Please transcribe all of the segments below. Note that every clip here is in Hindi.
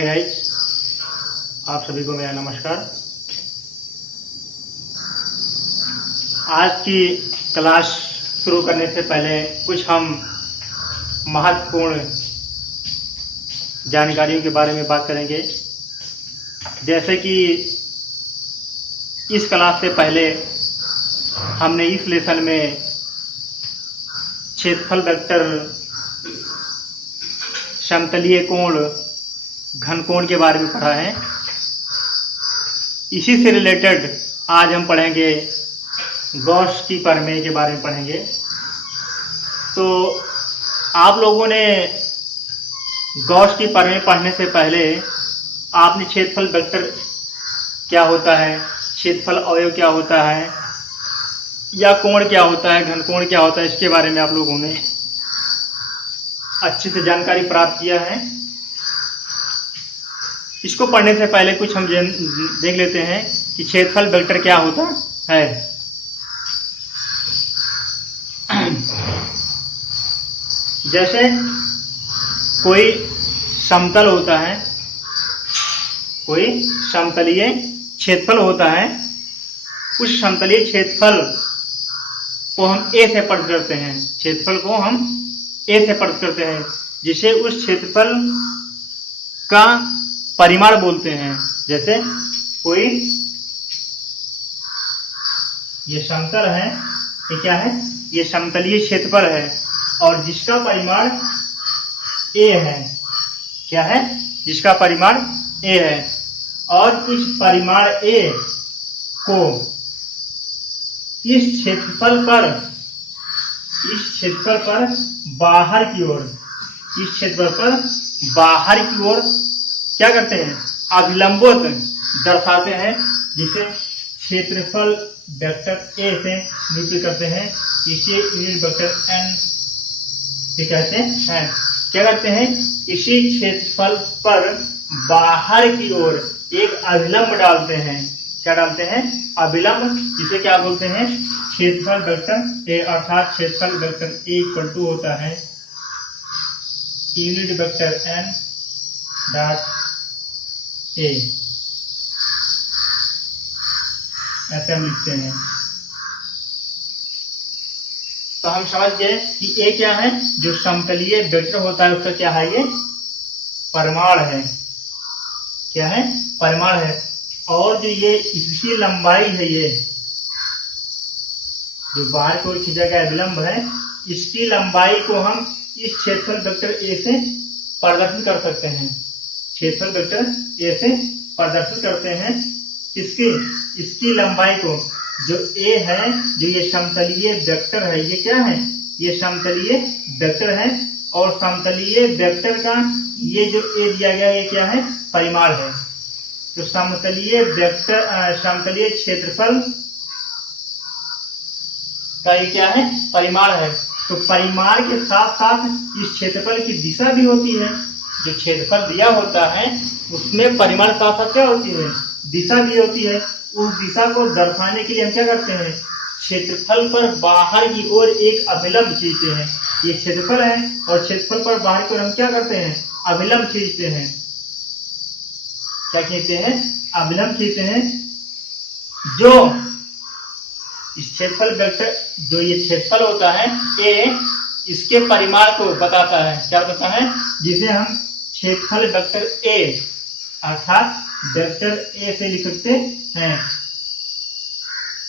हाय गाइस, आप सभी को मेरा नमस्कार। आज की क्लास शुरू करने से पहले कुछ हम महत्वपूर्ण जानकारियों के बारे में बात करेंगे। जैसे कि इस क्लास से पहले हमने इस लेसन में क्षेत्रफल वेक्टर, समतलीय कोण, घन कोण के बारे में पढ़ा है। इसी से रिलेटेड आज हम पढ़ेंगे गॉस की प्रमेय के बारे में पढ़ेंगे। तो आप लोगों ने गॉस की प्रमेय पढ़ने से पहले आपने क्षेत्रफल वेक्टर क्या होता है, क्षेत्रफल अवयव क्या होता है, या कोण क्या होता है, घन कोण क्या होता है, इसके बारे में आप लोगों ने अच्छे से जानकारी प्राप्त किया है। इसको पढ़ने से पहले कुछ हम देख लेते हैं कि क्षेत्रफल वेक्टर क्या होता है। जैसे कोई समतल होता है, कोई समतलीय क्षेत्रफल होता है, उस समतलीय क्षेत्रफल को हम ए से प्रकट करते हैं। क्षेत्रफल को हम ए से प्रकट करते हैं, जिसे उस क्षेत्रफल का परिमाण बोलते हैं। जैसे कोई ये समतल है, ये क्या है, ये समतलीय क्षेत्रफल है और जिसका परिमाण ए है। क्या है, जिसका परिमाण ए है। और इस परिमाण ए को इस क्षेत्रफल पर बाहर की ओर, इस क्षेत्रफल पर बाहर की ओर क्या करते हैं, अभिलंबवत दर्शाते हैं, जिसे क्षेत्रफल वेक्टर ए से निरूपित करते हैं। इसे यूनिट वेक्टर एन से कहते हैं। क्या करते हैं, इसी क्षेत्रफल पर बाहर की ओर एक अभिलंब डालते हैं। क्या डालते हैं, अभिलंब, जिसे क्या बोलते हैं, क्षेत्रफल वेक्टर ए। अर्थात क्षेत्रफल वेक्टर ए इक्वल टू होता है unit vector n dot A, ऐसे हम लिखते हैं। तो हम समझ गए कि ए क्या है, जो समतलीय वेक्टर होता है उसका क्या है, ये परिमाण है। क्या है, परिमाण है। और जो ये इसकी लंबाई है, ये जो बाहर की ओर खींचा गया विलंब है, इसकी लंबाई को हम इस क्षेत्रफल वेक्टर ए से प्रदर्शित कर सकते हैं। क्षेत्रफल वेक्टर ए से प्रदर्शित करते हैं इसकी लंबाई को। जो ए है, जो ये समतलीय वेक्टर है, ये क्या है, ये समतलीय वेक्टर है। और समतलीय वेक्टर का ये जो ए दिया गया है, ये क्या है, परिमाण है। तो समतलीय वेक्टर, समतलीय क्षेत्रफल का ये क्या है, परिमाण है। तो परिमाण के साथ साथ इस क्षेत्रफल की दिशा भी होती है। जो क्षेत्रफल दिया होता है उसमें परिमाण साथ साथ क्या होती है, दिशा भी होती है। उस दिशा को दर्शाने के लिए हम क्या करते हैं, क्षेत्रफल पर बाहर की ओर एक अभिलंब खींचते हैं। ये क्षेत्रफल है और क्षेत्रफल पर बाहर की ओर हम क्या करते हैं, अभिलंब खींचते हैं। क्या खींचते हैं, अभिलंब खींचते हैं। जो इस क्षेत्रफल वेक्टर, जो ये क्षेत्रफल होता है ए, इसके परिमाण को बताता है। क्या बताता है, जिसे हम क्षेत्रफल वेक्टर ए अर्थात वेक्टर ए से लिख सकते हैं।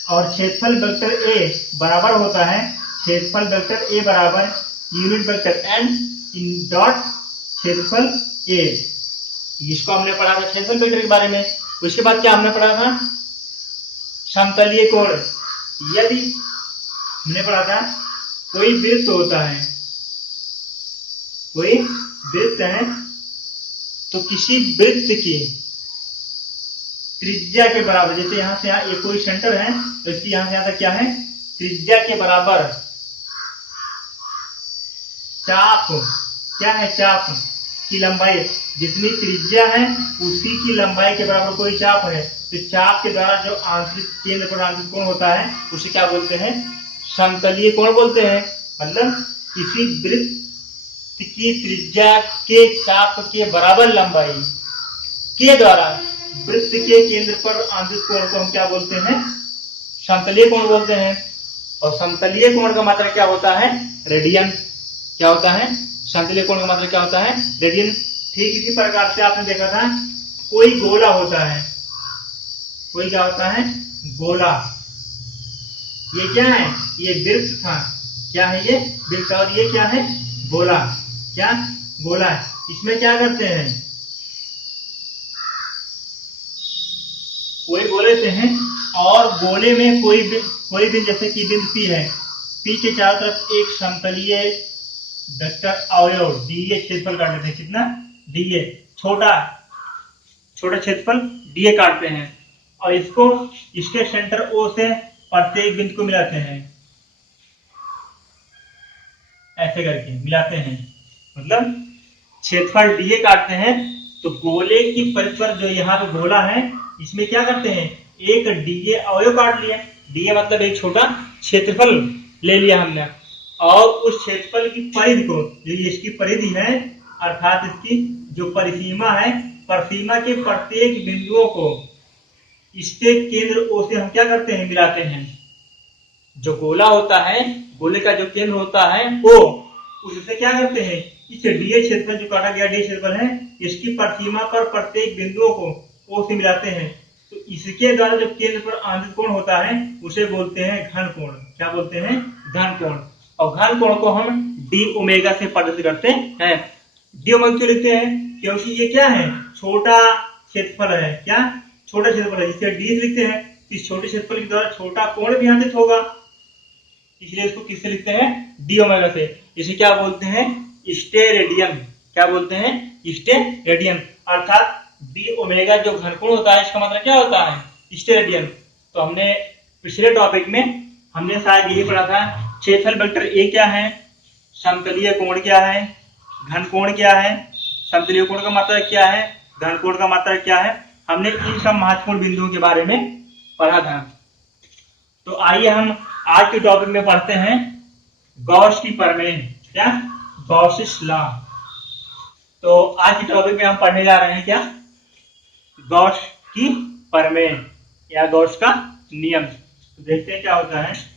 और क्षेत्रफल वेक्टर ए बराबर होता है, क्षेत्रफल वेक्टर ए बराबर unit vector n in dot क्षेत्रफल ए। इसको हमने पढ़ा था क्षेत्रफल वेक्टर के बारे में। उसके बाद क्या हमने पढ़ा था, समतलीय कोण। यदि हमने पढ़ा था कोई वृत्त होता है, कोई वृत्त है, तो किसी वृत्त की त्रिज्या के बराबर, जैसे यहां से यहाँ एक कोई सेंटर है, तो इसकी यहां से यहां तक क्या है, त्रिज्या के बराबर चाप, क्या है, चाप की लंबाई, जितनी त्रिज्या है उसी की लंबाई के बराबर कोई चाप है। तो चाप के द्वारा जो आंतरिक केंद्र पर आंतरिक कोण होता है उसे क्या बोलते हैं, समतलीय कोण बोलते हैं। मतलब किसी वृत्त की त्रिज्या के चाप के बराबर लंबाई के द्वारा वृत्त के केंद्र पर आंतरिक कोण को हम क्या बोलते हैं? समतलीय कोण बोलते हैं। और समतलीय कोण का मात्रा क्या होता है? रेडियन। क्या होता है? समतलीय कोण का मात्रा क्या होता है? रेडियन। ठीक इसी प्रकार से आपने देखा था कोई गोला होता है, कोई क्या होता है? गोला। ये क्या है? ये वृत्त था। क्या है ये? वृत्त। और ये क्या है? गोला। क्या? गोला है। इसमें क्या करते हैं? कोई गोले से हैं और गोले में कोई बिंदु, जैसे कि बिंदु P है, P के चारों तरफ एक समतलीय वेक्टर अवयव DA क्षेत्रफल काट लेते हैं। कितना? DA। छोटा क्षेत्रफल DA काटते हैं और इसको इसके सेंटर O से प्रत्येक बिंदु को मिलाते हैं, ऐसे करके मिलाते हैं। मतलब क्षेत्रफल DA काटते हैं तो गोले की परिधि पर जो यहाँ पे गोला है इसमें क्या करते हैं? एक DA अवयव काट लिया। DA मतलब एक छोटा क्षेत्रफल ले लिया हमने और उस क्षेत्रफल की परिधि को, जो इसकी परिधि है अर्थात इसकी जो परिसीमा है, परिसीमा के प्रत्येक बिंदुओं को इसके केंद्र O से हम क्या करते हैं? मिलाते हैं। जो गोला होता है, गोले का जो केंद्र होता है O, उससे क्या करते हैं? इस DA क्षेत्रफल जो काटा गया DA क्षेत्रफल है, इसकी परिसीमा पर प्रत्येक बिंदुओं को O से मिलाते हैं। तो इसके द्वारा जो केंद्र पर आंतरिक कोण होता है उसे बोलते हैं घन कोण। क्या बोलते हैं? घन कोण। और घन कोण को हम d ओमेगा से प्रदर्शित करते हैं। d ओमेगा क्यों लिखते हैं? क्योंकि ये क्या है? छोटा क्षेत्रफल है। क्या? छोटा क्षेत्रफल है, जिसे d से लिखते हैं। इस छोटे क्षेत्रफल के द्वारा छोटा कोण भी आंतरिक होगा, इसलिए इसको किससे लिखते हैं? d ओमेगा से। इसे क्या बोलते हैं? स्टेरेडियन। क्या बोलते हैं? स्टेरेडियन। अर्थात d ओमेगा जो घनकोण होता है इसका मतलब क्या होता है? स्टेरेडियन। तो हमने पिछले टॉपिक में हमने शायद यही पढ़ा था, क्षेत्रफल वेक्टर A क्या है, समतलीय कोण क्या है, घन कोण क्या है, समतलीय कोण का मात्रा क्या है, घन कोण का मात्रा क्या है। हमने इन सब महत्वपूर्ण बिंदुओं के बारे में पढ़ा था। तो आइए हम आज के टॉपिक में पढ़ते हैं गॉस की प्रमेय। क्या? गॉसिस लॉ। तो आज के टॉपिक में हम पढ़ने जा रहे हैं क्या? गॉस की प्रमेय या गॉस का नियम। तो देखते हैं क्या होता है।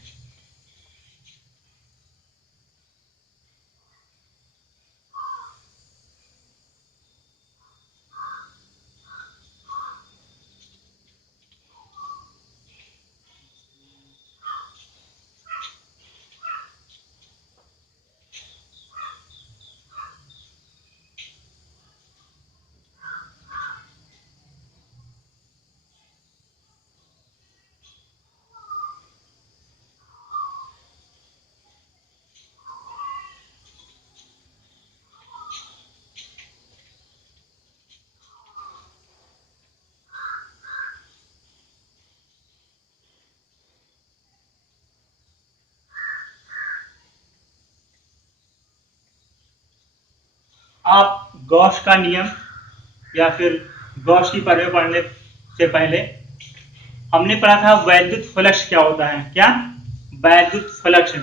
आप गॉस का नियम या फिर गॉस की प्रमेय पढ़ने से पहले हमने पढ़ा था वैद्युत फ्लक्स क्या होता है। क्या? वैद्युत फ्लक्स,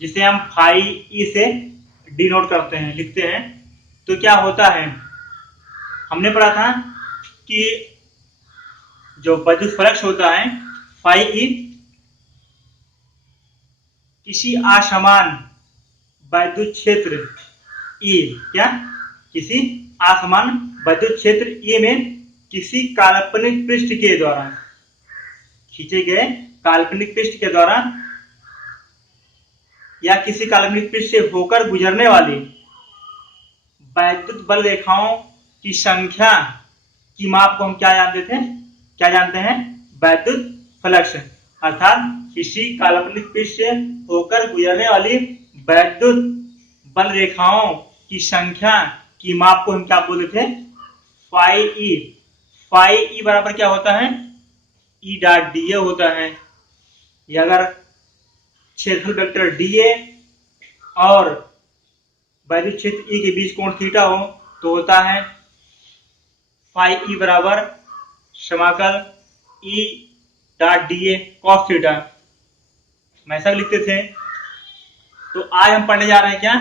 जिसे हम फाई ई से डिनोट करते हैं, लिखते हैं। तो क्या होता है? हमने पढ़ा था कि जो वैद्युत फ्लक्स होता है फाई ई किसी असमान वैद्युत क्षेत्र E, क्या? किसी असमान वैद्युत क्षेत्र E में किसी काल्पनिक पृष्ठ के द्वारा खींचे गए काल्पनिक पृष्ठ के द्वारा या किसी काल्पनिक पृष्ठ से होकर गुजरने वाली वैद्युत बल रेखाओं की संख्या की माप को हम क्या जानते थे? क्या जानते हैं? वैद्युत फ्लक्स। अर्थात किसी काल्पनिक पृष्ठ से होकर गुजरने वाली वैद्युत बल रेखाओं की संख्या की माप को हम क्या बोलते थे? Phi E. फाई ई बराबर क्या होता है? ई डॉट डी ए होता है। या अगर क्षेत्रफल वेक्टर DA और वैद्युत क्षेत्र E के बीच कोण थीटा हो तो होता है फाई ई बराबर समाकल E dot DA cos theta. हम ऐसा लिखते थे। तो आज हम पढ़ने जा रहे हैं क्या?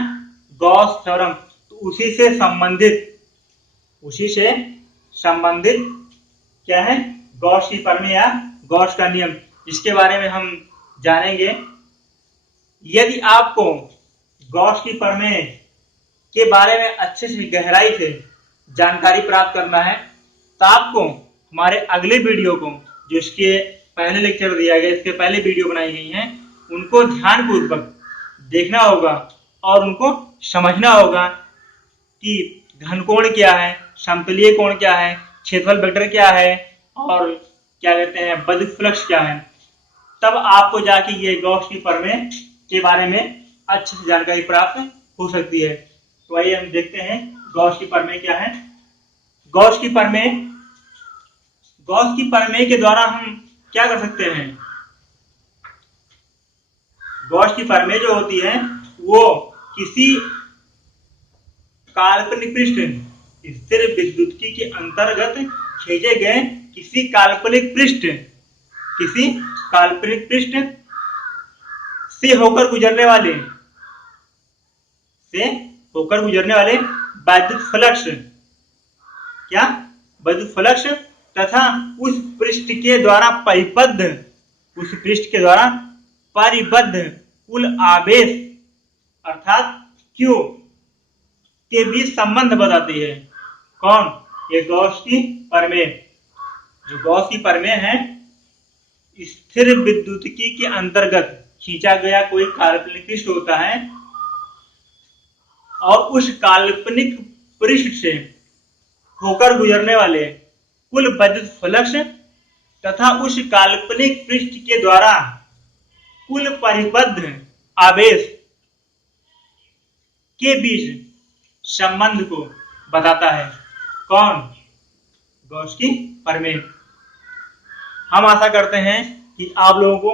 Gauss theorem. तो उसी से संबंधित क्या है, गॉस की प्रमेय या गॉस का नियम, इसके बारे में हम जानेंगे। यदि आपको गॉस की प्रमेय के बारे में अच्छे से गहराई से जानकारी प्राप्त करना है तो आपको हमारे अगले वीडियो को, जो इसके पहले लेक्चर दिया गया, इसके पहले वीडियो बनाई गई हैं, उनको ध्यानपूर्वक देखना होगा और उनको समझना होगा कि घनकोण क्या है, समतलीय कोण क्या है, क्षेत्रफल वेक्टर क्या है और क्या कहते हैं बद्ध फ्लक्स क्या है। तब आपको जाके ये गॉस की प्रमेय के बारे में अच्छी से जानकारी प्राप्त हो सकती है। तो आइए हम देखते हैं गॉस की प्रमेय क्या है। गॉस की प्रमेय के द्वारा हम क्या कर सकते हैं। गॉस की प्रमेय जो होती है वो किसी काल्पनिक पृष्ठ, स्थिर विद्युत्की के अंतर्गत खींचे गए किसी काल्पनिक पृष्ठ से होकर गुजरने वाले वैद्युत फ्लक्स तथा उस पृष्ठ के द्वारा परिबद्ध कुल आवेश अर्थात Q के बीच संबंध बताती है। कौन? ये गॉस की प्रमेय। जो गॉस की प्रमेय है, स्थिर विद्युत्की के अंतर्गत खींचा गया कोई काल्पनिक पृष्ठ होता है और उस काल्पनिक पृष्ठ से होकर गुजरने वाले कुल विद्युत फ्लक्स तथा उस काल्पनिक पृष्ठ के द्वारा कुल परिबद्ध आवेश के बीच संबंध को बताता है। कौन? गॉस की प्रमेय। हम आशा करते हैं कि आप लोगों को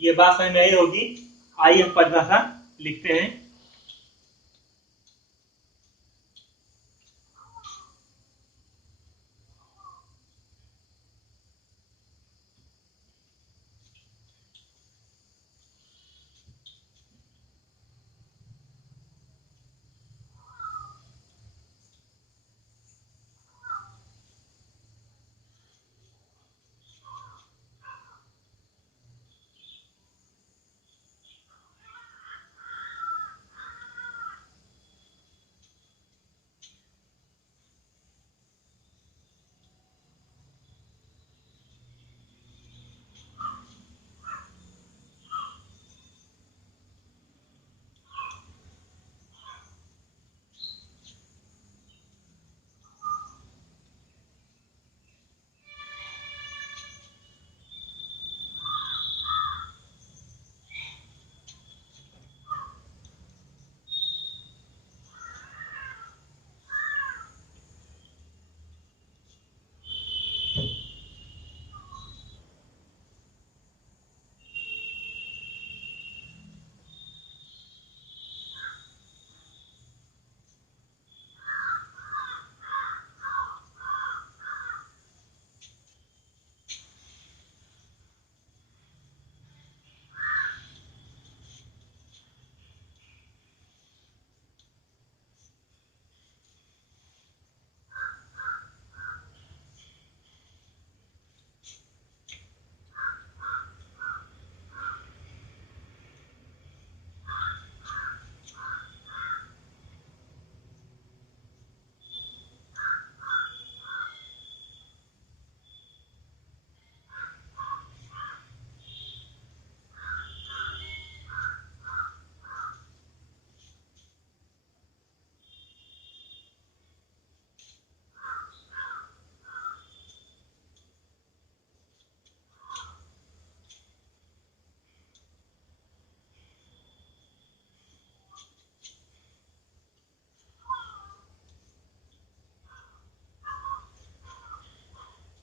ये बात समझ में आई होगी। आइए हम परिभाषा लिखते हैं।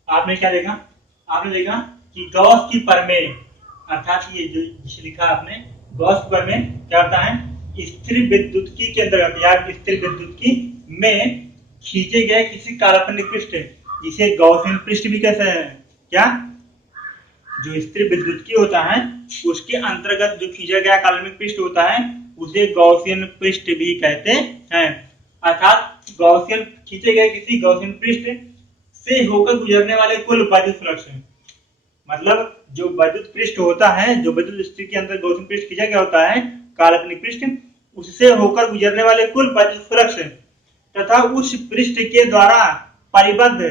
आपने क्या देखा? आपने देखा कि गॉस की प्रमेय अर्थात ये जो जिसे लिखा आपने, गॉस की प्रमेय क्या होता है? स्थिर विद्युत्की के अंतर्गत या स्थिर विद्युत्की में खींचे गए किसी काल्पनिक पृष्ठ, जिसे गॉसियन पृष्ठ भी कहते हैं। क्या? जो स्थिर विद्युत्की होता है उसके अंतर्गत जो खींचा गया काल्पनिक पृष्ठ होता है उसे गॉसियन पृष्ठ भी कहते हैं। अर्थात गॉसियन खींचे गए किसी गॉसियन पृष्ठ से होकर गुजरने वाले कुल वैद्युत फ्लक्स है। मतलब जो वैद्युत पृष्ठ होता है, जो वैद्युत स्थिति के अंदर गॉसियन पृष्ठ खींचा गया होता है, काल्पनिक पृष्ठ, उससे होकर गुजरने वाले कुल वैद्युत फ्लक्स तथा उस पृष्ठ के द्वारा परिबद्ध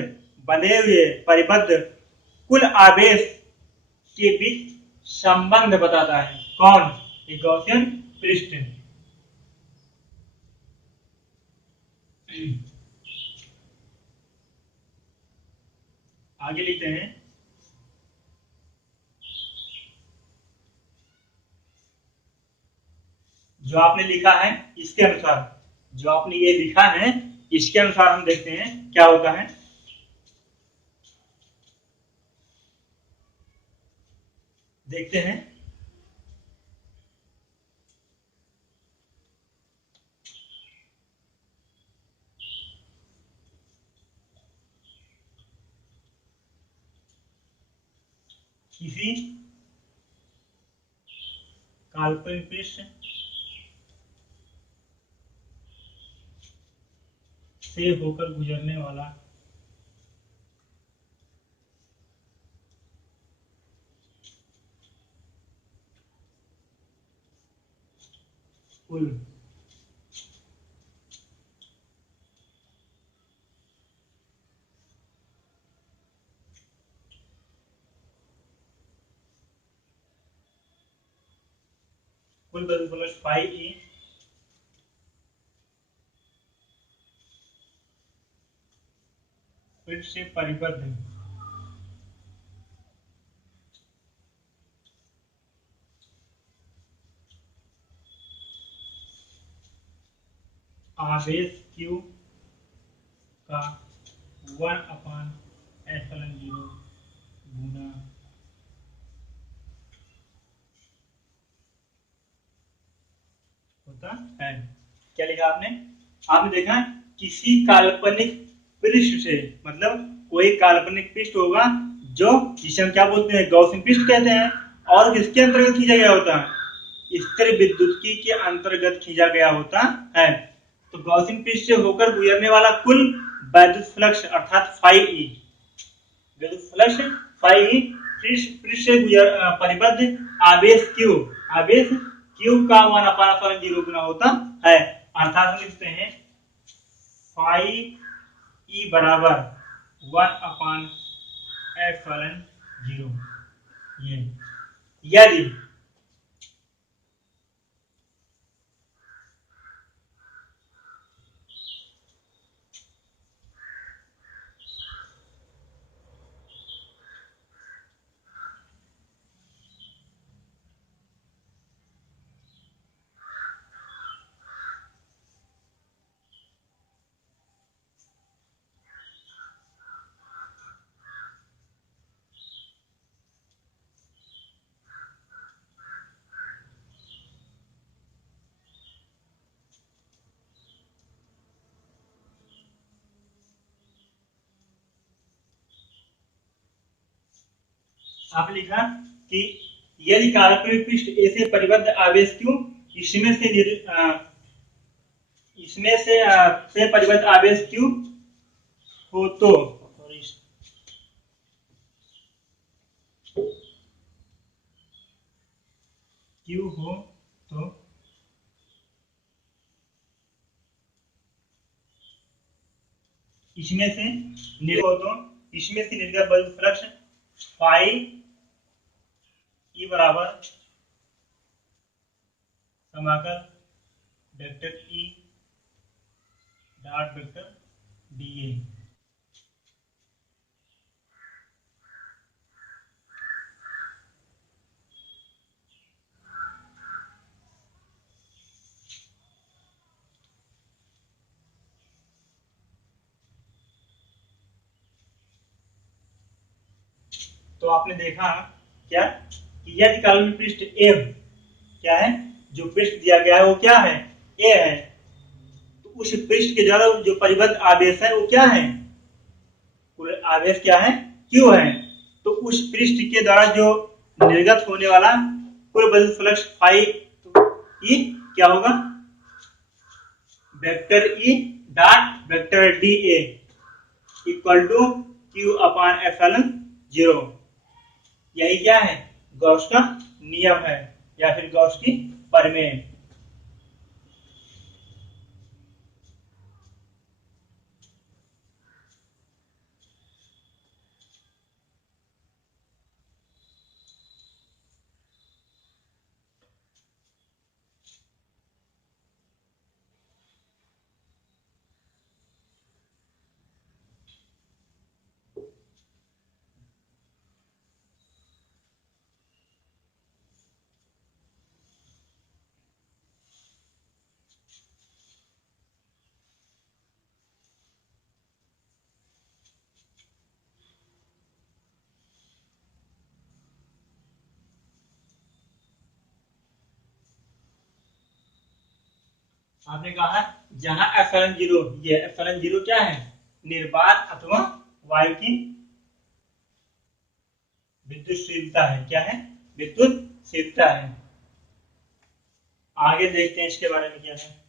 बंधे हुए परिबद्ध कुल आवेश के बीच संबंध बताता है। कौन? ये गॉसियन पृष्ठ। आगे लिखते हैं, जो आपने लिखा है इसके अनुसार, जो आपने ये लिखा है इसके अनुसार हम देखते हैं क्या होता है। देखते हैं, किसी काल्पनिक पृष्ठ से होकर गुजरने वाला कुल वैद्युत फ्लक्स फाई ई पृष्ठ से परिबद्ध आवेश Q का 1/ε0 गुना होता है। क्या लिखा आपने? आपने देखा किसी काल्पनिक पृष्ठ से, मतलब कोई काल्पनिक पृष्ठ होगा जो, जिसे हम क्या बोलते हैं, गॉसियन पृष्ठ कहते हैं, और किसके अंतर्गत खींचा गया होता है? स्थिर विद्युत्की के अंतर्गत खींचा गया होता है। तो गॉसियन पृष्ठ से होकर गुजरने वाला कुल वैद्युत फ्लक्स अर्थात फाई ई, वैद्युत फ्लक्स फाई ई पृष्ठ से परिबद्ध आवेश Q, आवेश Q का 1/0 गुना होता है। अर्थात हम लिखते हैं फाई ई बराबर 1/0। ये यदि आप लिखा कि यदि काल्पनिक पृष्ठ ए से परिबद्ध आवेश Q इसमें से परिबद्ध आवेश Q हो तो इसमें से निर्गत वैद्युत फ्लक्स फाई ई बराबर समाकल vector E dot vector DA. तो आपने देखा क्या कि यदि काल्पनिक पृष्ठ ए क्या है, जो पृष्ठ दिया गया है वो क्या है, ए है, तो उस पृष्ठ के द्वारा जो परिबद्ध आवेश है वो क्या है, कुल आवेश क्या है, Q है। तो उस पृष्ठ के द्वारा जो निर्गत होने वाला कुल वैद्युत फ्लक्स फाई ई क्या होगा, vector E dot vector D A equal to Q upon epsilon zero. यही क्या है, गॉस का नियम है या फिर गॉस की प्रमेय। आपने कहा जहां एप्सिलॉन जीरो, ये एप्सिलॉन जीरो क्या है, निर्वात अथवा वायु की विद्युतशीलता है। क्या है, विद्युतशीलता है। आगे देखते हैं इसके बारे में क्या है।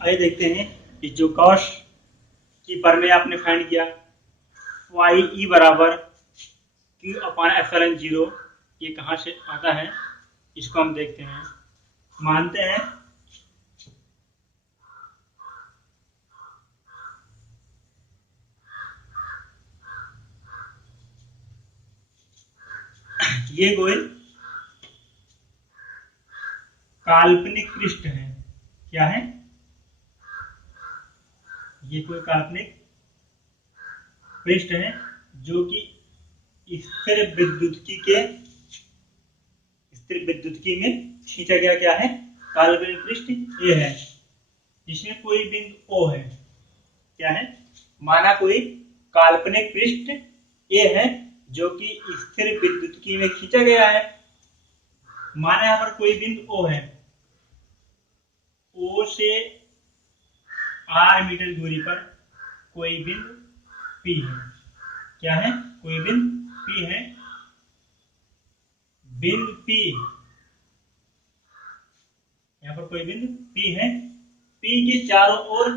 आइए देखते हैं कि जो कॉस की प्रमेय आपने फाइंड किया, वाई ई बराबर क्यू अपान एप्सिलॉन जीरो, ये कहाँ से आता है इसको हम देखते हैं। मानते हैं ये कोई काल्पनिक पृष्ठ है। क्या है, ये कोई काल्पनिक पृष्ठ है जो कि स्थिर विद्युतकी में खींचा गया क्या है, काल्पनिक पृष्ठ ये है, जिसमें कोई बिंदु ओ है। क्या है, माना कोई काल्पनिक पृष्ठ ए है जो कि स्थिर विद्युतकी में खींचा गया है। माना यहाँ पर कोई बिंदु ओ है, ओ से आर मीटर दूरी पर कोई बिंदु पी है। क्या है, कोई बिंदु पी है। बिंदु पी, यहाँ पर कोई बिंदु पी है। पी के चारों ओर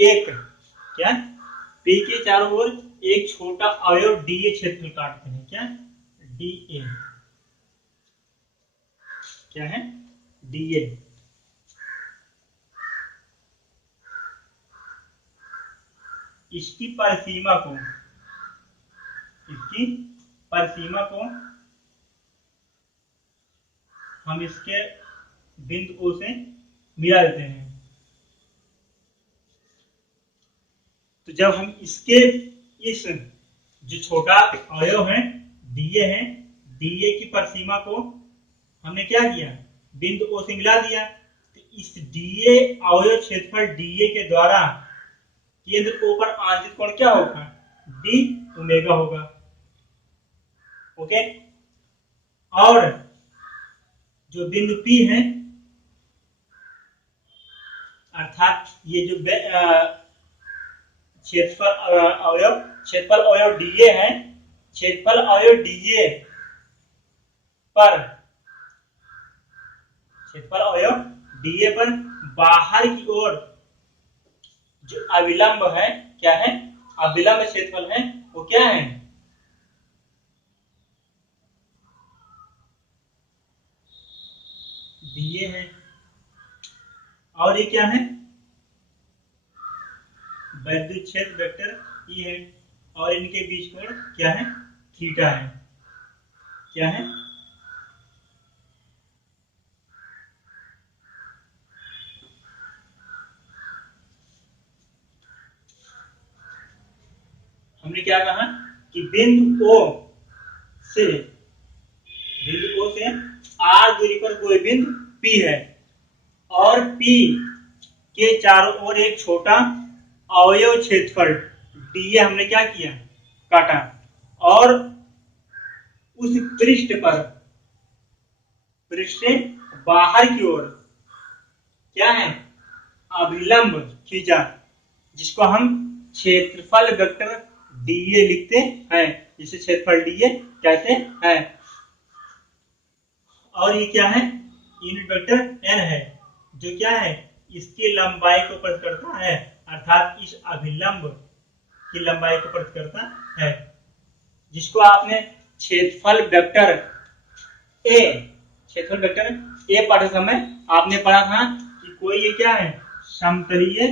एक, क्या, पी के चारों ओर एक छोटा अवयव डीए क्षेत्र काटते हैं। क्या, डीए, क्या है, डीए। इसकी परिसीमा को हम इसके बिंदु ओ से मिला देते हैं। तो जब हम इसके इस जो छोटा अवयव है डीए है, डीए की परिसीमा को हमने क्या किया, बिंदु ओ से मिला दिया। तो इस डीए अवयव क्षेत्रफल डीए के द्वारा केंद्र ओ पर आंशिक कोण क्या होगा, डी ओमेगा होगा। ओके, और जो बिंदु पी है, अर्थात ये जो क्षेत्रफल अवयव डीए है, क्षेत्रफल अवयव डीए पर, क्षेत्रफल अवयव डीए पर बाहर की ओर जो अविलंब है, क्या है, अविलंब क्षेत्रफल है, वो क्या है, डीए है। और ये क्या है, वैद्युत क्षेत्र वेक्टर ई है, और इनके बीच कोण क्या है, थीटा है। क्या है, हमने क्या कहा कि बिंदु ओ से आर दूरी पर कोई बिंदु पी है, और पी के चारों ओर एक छोटा अवयव क्षेत्रफल डीए हमने क्या किया, काटा, और उस पृष्ठ से बाहर की ओर क्या है, अभिलंब खींचा, जिसको हम क्षेत्रफल वेक्टर डीए लिखते हैं, जिसे क्षेत्रफल डीए कहते हैं। और ये क्या है, यूनिट वेक्टर एन है, जो क्या है, इसकी लंबाई को प्रकट करता है, अर्थात इस अभिलंब की लंबाई को प्रकट करता है, जिसको आपने क्षेत्रफल वेक्टर ए पढ़ते समय आपने पढ़ा था कि कोई ये क्या है, समतलीय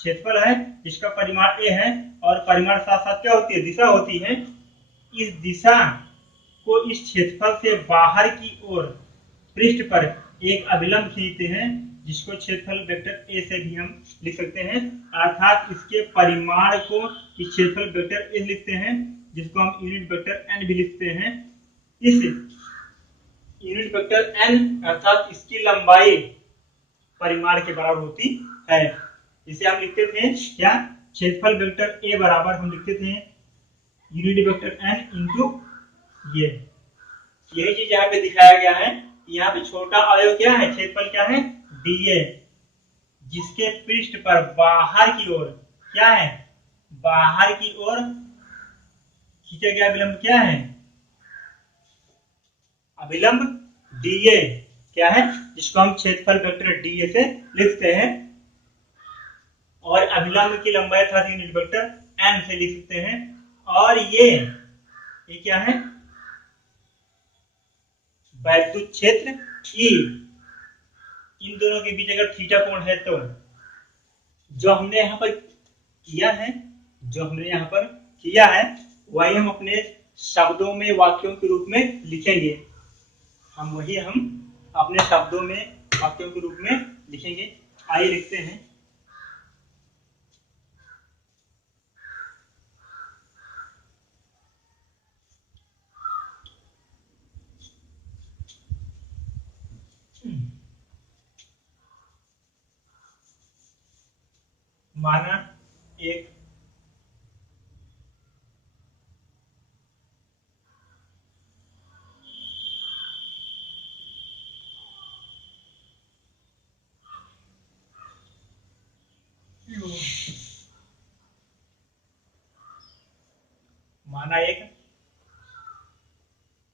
क्षेत्रफल है जिसका परिमाण ए है, और परिमाण साथ साथ क्या होती है, दिशा होती है। इस दिशा को इस क्षेत्रफल से बाहर की ओर पृष्ठ पर एक अभिलंब खींचते हैं, जिसको क्षेत्रफल वेक्टर ए से भी हम लिख सकते हैं, अर्थात इसके परिमाण को इस क्षेत्रफल वेक्टर ए लिखते हैं, जिसको हम यूनिट वेक्टर एन भी लिखते हैं। इस यूनिट वेक्टर एन अर्थात इसकी लंबाई परिमाण के बराबर होती है। इसे हम लिखते थे क्या, क्षेत्रफल वेक्टर ए बराबर हम लिखते थे यूनिट वेक्टर एन इंटू ये, यही चीज यहाँ पे दिखाया गया है। यहाँ पे छोटा अवयव क्या है, क्षेत्रफल क्या है, डीए, जिसके पृष्ठ पर बाहर की ओर क्या है, बाहर की ओर खींचा गया अभिलंब क्या है, अभिलंब डीए क्या है, जिसको हम क्षेत्रफल वेक्टर डीए से लिखते हैं, और अभिलंब की लंबाई अर्थात यूनिट वेक्टर एन से लिख सकते हैं। और ये क्या है, वैद्युत क्षेत्र ई, इन दोनों के बीच अगर थीटा कोण है तो जो हमने यहाँ पर किया है वही हम अपने शब्दों में, वाक्यों के रूप में लिखेंगे। हम अपने शब्दों में, वाक्यों के रूप में लिखेंगे। आइए लिखते हैं। माना एक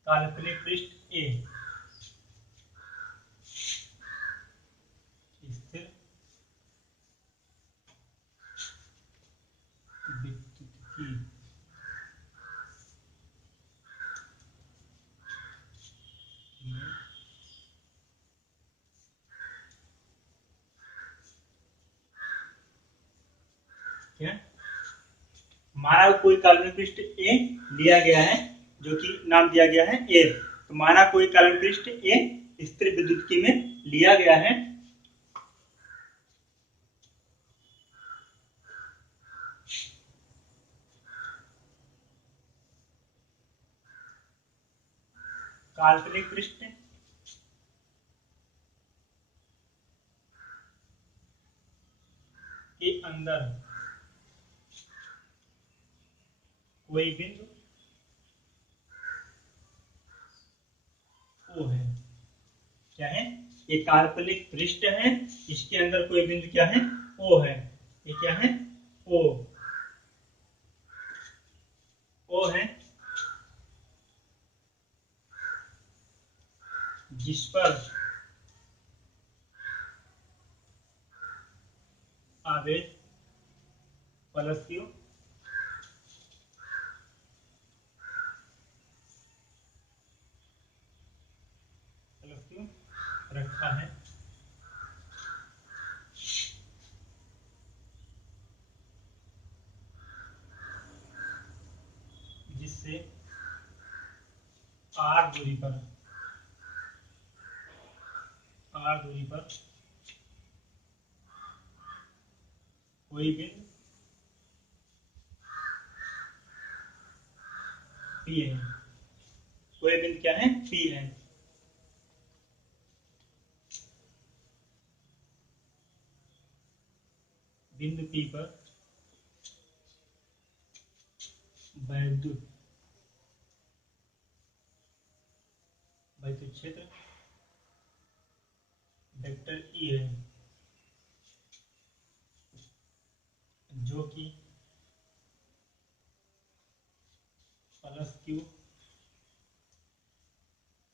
काल्पनिक पृष्ठ ए स्थिर विद्युत की क्या, माना कोई काल्पनिक पृष्ठ ए लिया गया है, जो कि नाम दिया गया है ए। तो माना कोई काल्पनिक पृष्ठ ए स्थिर विद्युत में लिया गया है, काल्पनिक पृष्ठ के अंदर कोई बिंदु ओ है, क्या है, ये काल्पनिक पृष्ठ है, इसके अंदर कोई बिंदु क्या है, ओ है। ये क्या है, ओ है, जिस पर आवेश प्लस क्यू रखा है, जिससे आर दूरी पर कोई बिंदु पी है, कोई बिंदु क्या है, पी है। बिंदु P पर वैद्युत क्षेत्र वेक्टर E है, जो कि प्लस Q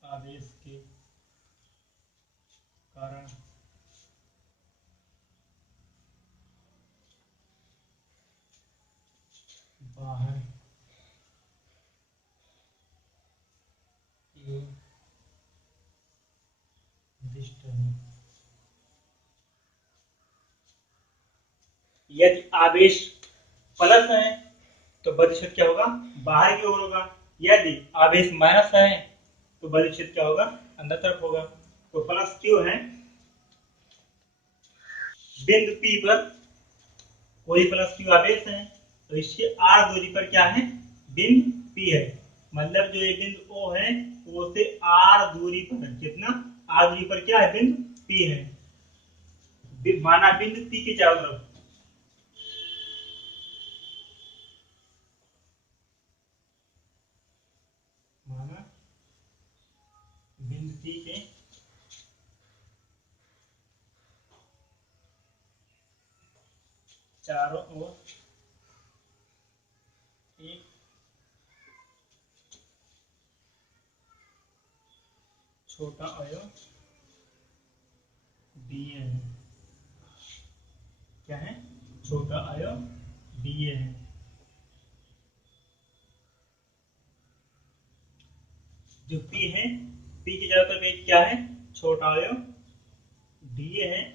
आवेश के कारण बाहर की ओर दिष्ट है। यदि आवेश प्लस है तो बल क्षेत्र क्या होगा, बाहर की ओर होगा। यदि आवेश माइनस है तो बल क्षेत्र क्या होगा, अंदर तरफ होगा। तो प्लस क्यू है, बिंदु P पर कोई प्लस क्यू आवेश है तो इसके आर दूरी पर क्या है, बिंदु P है। मतलब जो ये बिंदु O है वो से आर दूरी पर, कितना, आर दूरी पर क्या है, बिंदु P है। माना बिंदु P के चारों तरफ माना बिंदु P के चारों ओर एक छोटा अवयव दिए है। क्या है, छोटा अवयव दिए है। जो P है, P की चारों तरफ एक क्या है, छोटा अवयव दिए है।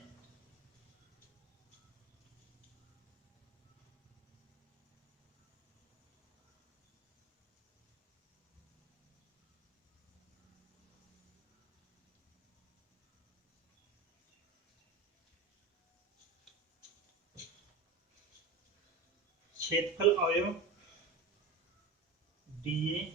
क्षेत्रफल अवयव डीए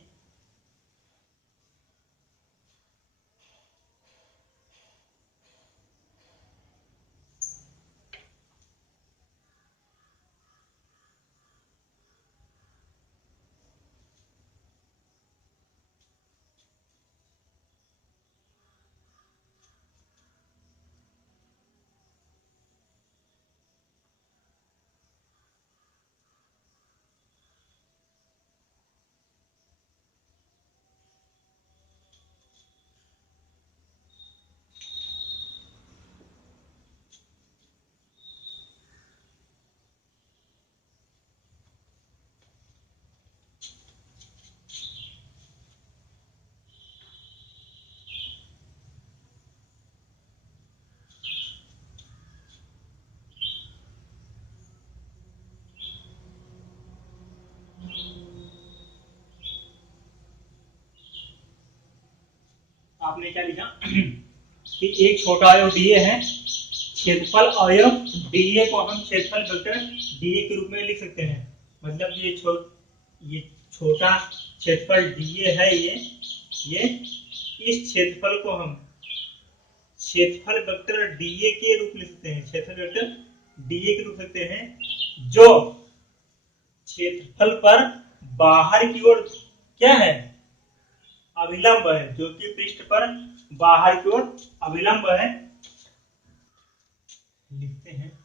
आपने क्या लिखा कि एक छोटा अवयव डीए है, क्षेत्रफल अवयव डीए को हम क्षेत्रफल वेक्टर डीए के रूप में लिख सकते हैं। मतलब ये छोटा क्षेत्रफल डीए है, ये इस क्षेत्रफल को हम क्षेत्रफल वेक्टर डीए के रूप में लिख सकते हैं। क्षेत्रफल वेक्टर डीए के रूप में लिखते हैं, जो क्षेत्रफल पर बाहर की ओर क्या है, अभिलंब है, जो कि पृष्ठ पर बाहर की ओर अभिलंब है। लिखते हैं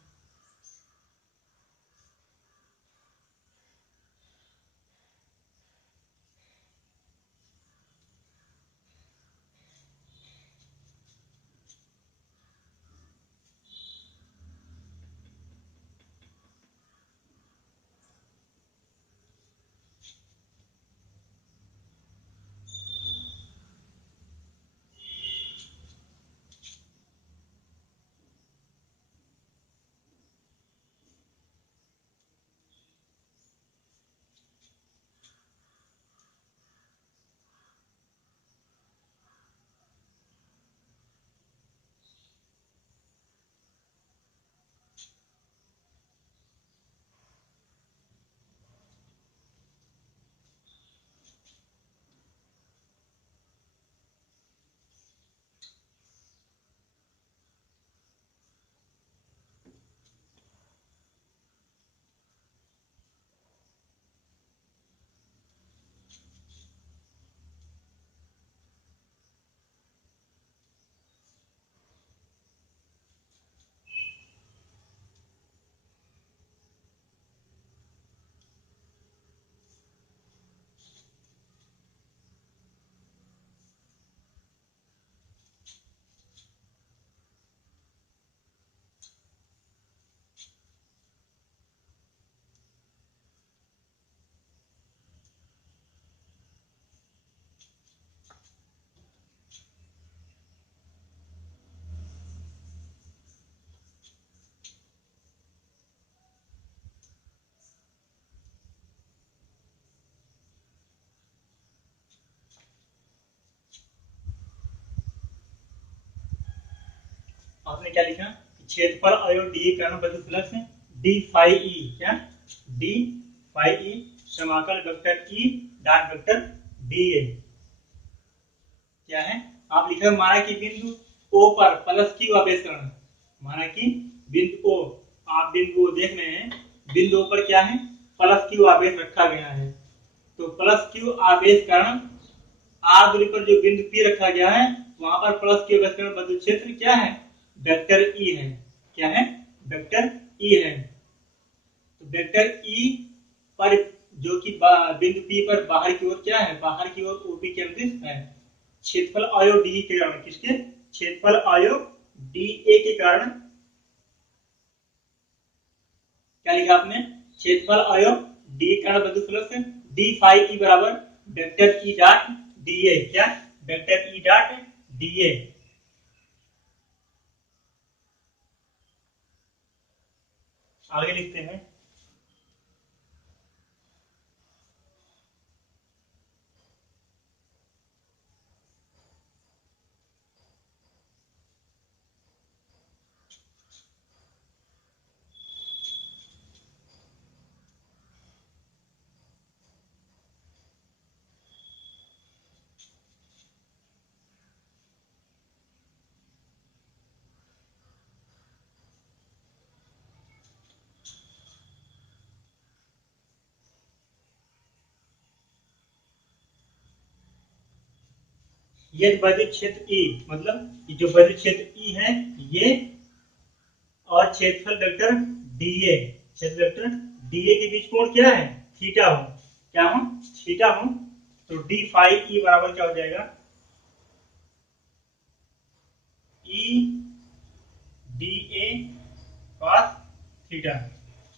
आपने क्या लिखा कि क्षेत्रफल अवयव डी के कारण बदल फ्लक्स डी फाई ई, क्या डी फाई ई समाकल vector E dot vector D A क्या है। आप लिख रहे हो माना कि बिंदु ओ पर प्लस क्यू आवेश करण, माना कि बिंदु ओ, आप बिंदु ओ देख रहे हैं, बिंदु ओ पर क्या है प्लस क्यू आवेश रखा गया है, तो प्लस क्यू आवेश करण आर दूरी पर जो बिंदु पी रखा गया है वहां पर प्लस क्यू आवेश करण विद्युत क्षेत्र क्या है वेक्टर ई है, क्या है वेक्टर ई है। तो वेक्टर ई पर जो कि बिंदु पी पर बाहर की ओर क्या है, बाहर की ओर ओपी केंद्रित है। क्षेत्रफल अवयव डी के कारण, किसके क्षेत्रफल अवयव डी ए के कारण क्या लिखा आपने, क्षेत्रफल अवयव डी के कारण विद्युत फ्लक्स डी फाई ई बराबर vector E dot d A, क्या vector E dot d A. आगे लिखते हैं यदि विद्युत क्षेत्र ई, मतलब जो विद्युत क्षेत्र ई है ये और क्षेत्रफल वेक्टर डीए, क्षेत्र वेक्टर डीए के बीच कोण क्या है थीटा हो, क्या हो थीटा हो, तो डी फाई ई बराबर क्या हो जाएगा E d A cos theta,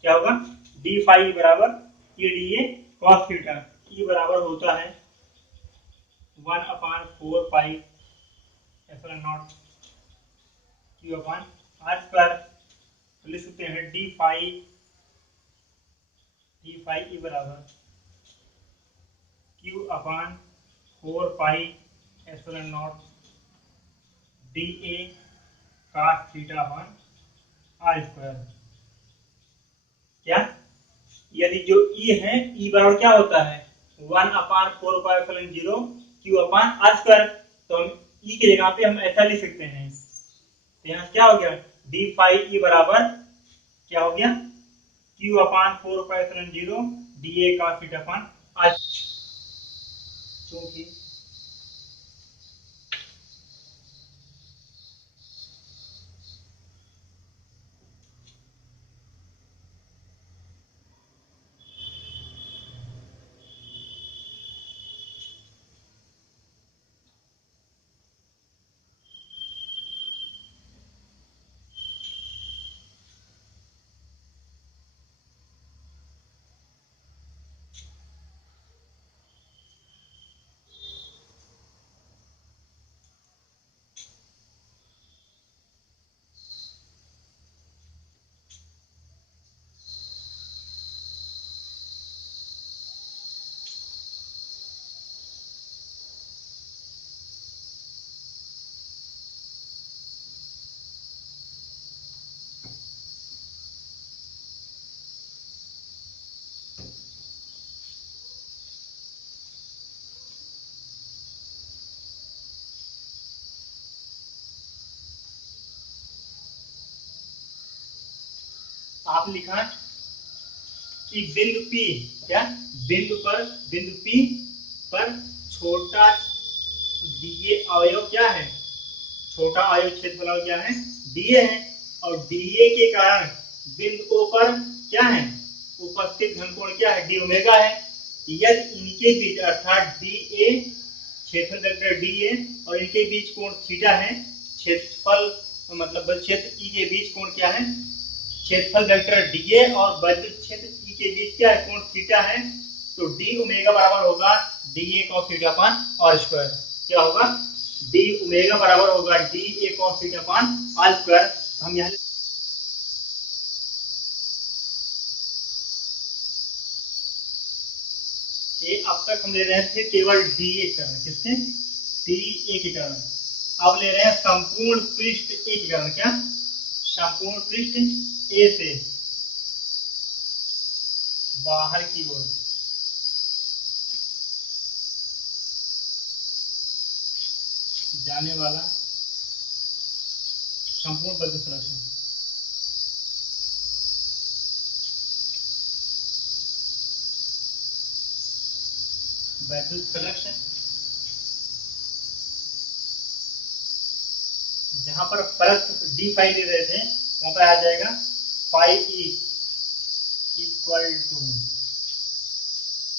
क्या होगा डी फाई बराबर E d A cos theta. E बराबर होता है 1/4 pi epsilon naught q upon are square. तो लिख सकते हैं डी फाई ई बराबर Q upon 4 pi epsilon not d A cos theta upon are square. क्या यदि जो ई है ई बराबर क्या होता है 1/4 pi epsilon 0 Q upon are square, तो हम ई की जगह पे हम ऐसा लिख सकते हैं, तो यहाँ क्या हो गया डी फाई ई बराबर क्या हो गया Q upon 4 pi epsilon 0 D A cos theta upon R. क्योंकि आप लिखा कि बिंदु P, क्या बिंदु P पर छोटा डीए अवयव क्या है, छोटा अवयव क्षेत्रफल क्या है डीए है, और डीए के कारण बिंदु O पर क्या है उपस्थित घनकोण क्या है डी ओमेगा है। यदि इनके बीच अर्थात डी ए क्षेत्रफल वेक्टर डी ए और इनके बीच कोण थीटा है, क्षेत्रफल मतलब क्षेत्र ई के बीच कोण क्या है क्षेत्रफल वेक्टर डी ए और विद्युत क्षेत्र ई के बीच क्या है कोण थीटा है, तो डी ओमेगा बराबर होगा D A cos theta upon are square. क्या होगा डी ओमेगा बराबर होगा D A cos theta upon are square. हम यहाँ ये अब तक हम ले रहे थे केवल डी ए कारण, किससे डी ए के कारण, अब ले रहे हैं संपूर्ण पृष्ठ एकीकरण। क्या? संपूर्ण पृष्ठ ए से बाहर की ओर जाने वाला संपूर्ण बद्ध फलक वैद्युत फलक जहां पर फलक डी फाई ले रहे थे वहां पर आ जाएगा फाई ई इक्वल टू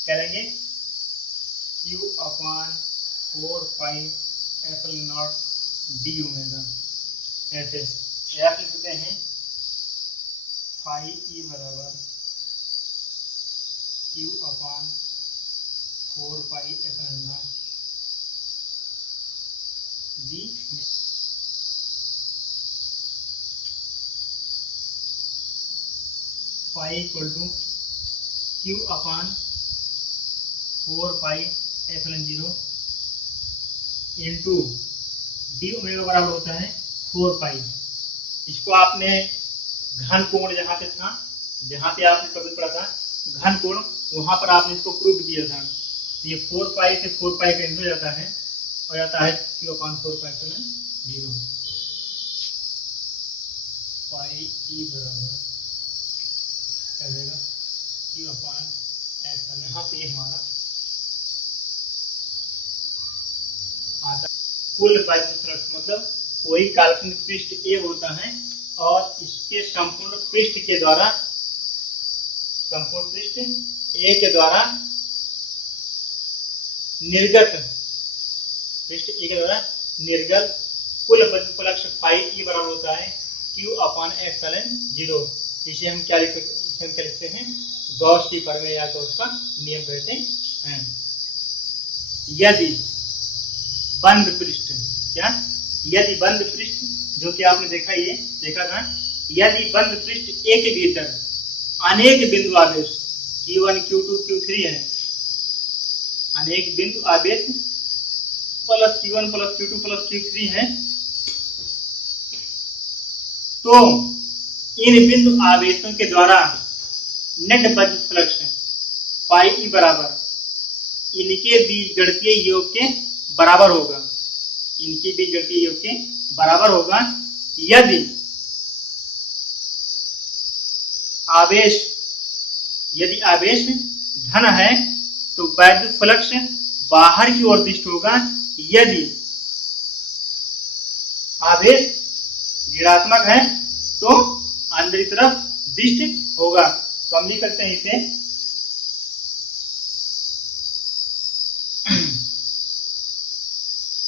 करेंगे Q upon 4 pi epsilon not D omega. ऐसे या लिख सकते हैं फाई ई बराबर Q upon 4 pi epsilon not D. Pi equal to Q upon 4 pi epsilon 0 into D omega बराबर होता है 4 पाई। इसको आपने घन कोण जहां पे था, जहां पे आपने कभी पढ़ा था घन कोण, वहां पर आपने इसको प्रूव किया था। ये 4 पाई से 4 पाई कैंसिल हो जाता है क्यू अपॉन 4 पाई एप्सिलॉन 0। पाई ई बराबर क्या देगा क्यू अपॉन एप्सिलॉन, यहाँ पे हमारा आता कुल वैद्युत फ्लक्स, मतलब कोई काल्पनिक पृष्ठ ए होता है और इसके संपूर्ण पृष्ठ के द्वारा, संपूर्ण पृष्ठ ए के द्वारा निर्गत, पृष्ठ ए के द्वारा निर्गत कुल वैद्युत फ्लक्स फाई ई बराबर होता है क्यू अपॉन एप्सिलॉन 0। इसे हम क्या लिखते हैं गॉस की प्रमेय या गॉस का नियम कहते हैं। यदि बंद पृष्ठ, क्या? यदि बंद पृष्ठ, जो कि आपने देखा था, यदि बंद पृष्ठ ए के भीतर अनेक बिंदु आवेश Q1 Q2 Q3 है, अनेक बिंदु आवेश plus Q1 plus Q2 plus Q3 है, तो इन बिंदु आवेशों के द्वारा नेट वैद्युत फ्लक्स फाई ई बराबर इनके बीज गणितीय योग के बराबर होगा, इनके बीज गणितीय योग के बराबर होगा। यदि आवेश धन है तो वैद्युत फ्लक्स बाहर की ओर दिष्ट होगा, यदि आवेश ऋणात्मक है तो अंदर की तरफ दिष्ट होगा। तो हम लिख सकते हैं इसे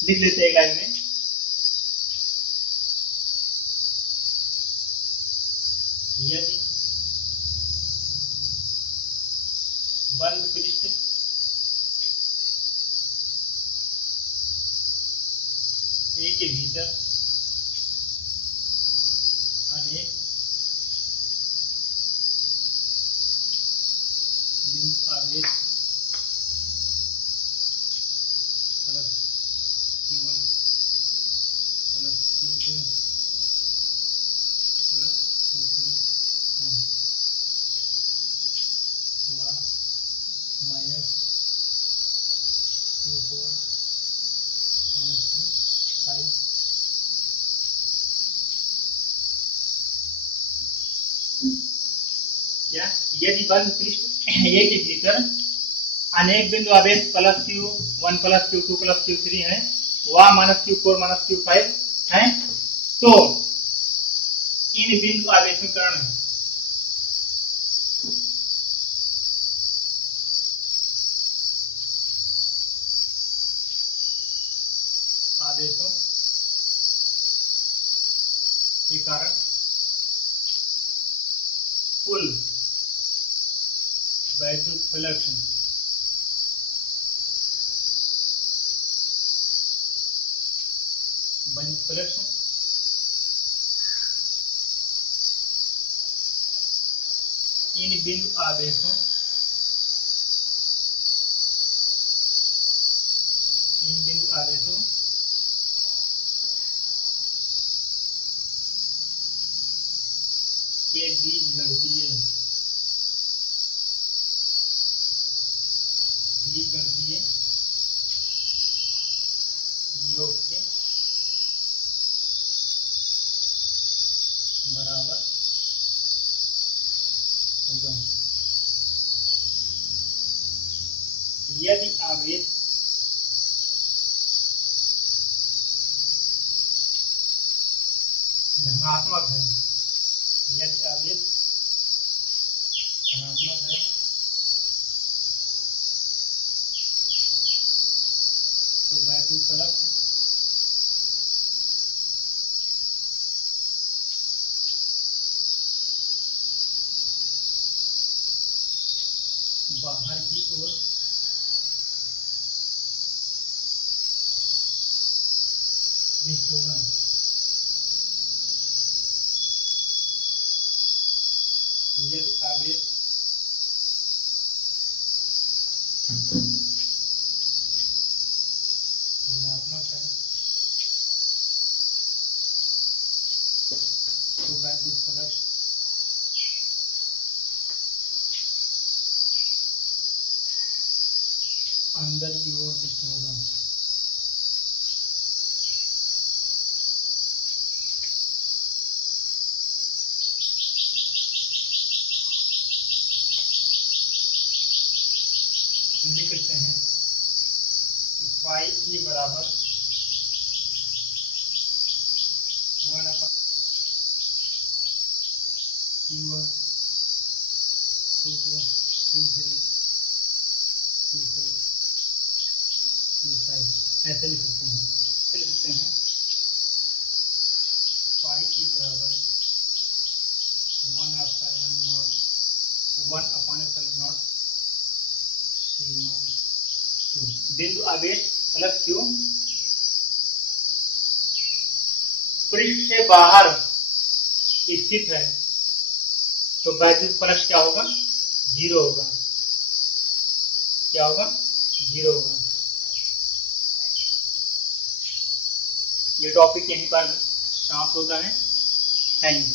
लिख लेते हैं एक लाइन में, यदि बंद पृष्ठ ए के भीतर अनेक बिंदु आवेश plus Q1 plus Q2 plus Q3 है व माइनस Q4 माइनस Q5 क्या? यदि बंद पृष्ठ ए के भीतर अनेक बिंदु आवेश plus Q1 plus Q2 plus Q3 है व माइनस Q4 माइनस Q5 है, तो इन बिंदु आवेशों के कारण आवेशों के कारण कुल वैद्युत फ्लक्स वैद्युत फ्लक्स इन बिंदु आवेशों बीजगणितीय योग के बराबर होगा यदि आवेश धनात्मक है। यदि आवेश धनात्मक है तो वैद्युत फलक बाहर की ओर दिश होगा। यदि आवेश ऋणात्मक है तो वैद्युत फलक अंदर की ओर दिश होगा। लिख सकते हैं फाई ई बराबर 1/Q1 Q2 Q3 Q4 Q5 ऐसे लिख सकते हैं। फाई ई बराबर 1/(1/(0) सिग्मा क्यू। बिंदु आवेश प्लस क्यू पृष्ठ से बाहर स्थित है तो वैद्युत फलक क्या होगा? 0 होगा। क्या होगा? 0 होगा। ये टॉपिक यहीं पर समाप्त होता है। Thank you.